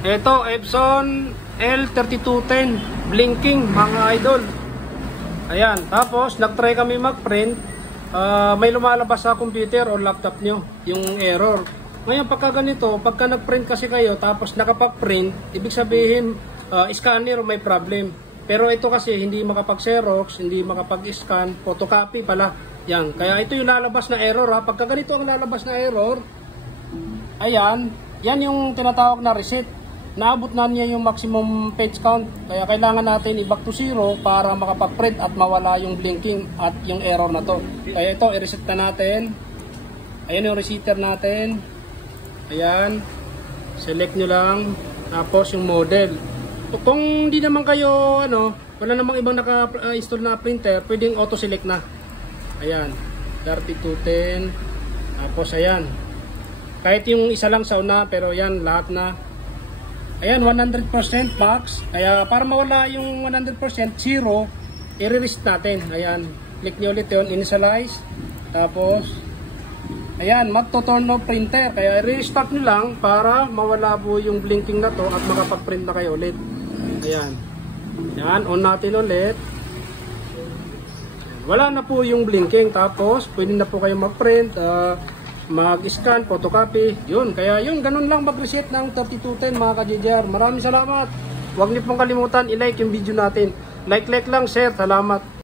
Ito, Epson L3210 blinking mga idol. Ayan, tapos nag-try kami mag-print. May lumalabas sa computer o laptop nyo, yung error. Ngayon pagka ganito, pagka nag-print kasi kayo tapos nakapag-print, ibig sabihin scanner may problem. Pero ito kasi hindi makapag-xerox, hindi makapag-scan, photocopy pala. Yan, kaya ito yung lalabas na error ha. Pagka ganito ang lalabas na error, ayan, yan yung tinatawag na reset. Naabot na niya yung maximum page count. Kaya kailangan natin i-back to 0 para makapag-print at mawala yung blinking at yung error na to. Kaya ito, i-reset na natin. Ayan yung resetter natin. Ayan. Select nyo lang. Tapos yung model. Kung hindi naman kayo, wala namang ibang naka-install na printer, pwedeng auto-select na. Ayan. 3210. Tapos ayan. Kahit yung isa lang sa una, pero yan, lahat na. Ayan, 100% max. Kaya para mawala yung 100%, 0, i-reset natin. Ayan, click nyo ulit yun, initialize. Tapos, ayan, magto-turn off printer. Kaya i-restart nyo lang para mawala po yung blinking na to at makapag-print na kayo ulit. Ayan. Ayan, on natin ulit. Wala na po yung blinking. Tapos, pwede na po kayo mag-print, mag-scan, photocopy, yun. Kaya yun, ganun lang mag-reset ng 3210 mga ka-JJR. Maraming salamat. Huwag niyo pong kalimutan i-like yung video natin. Like lang, share. Salamat.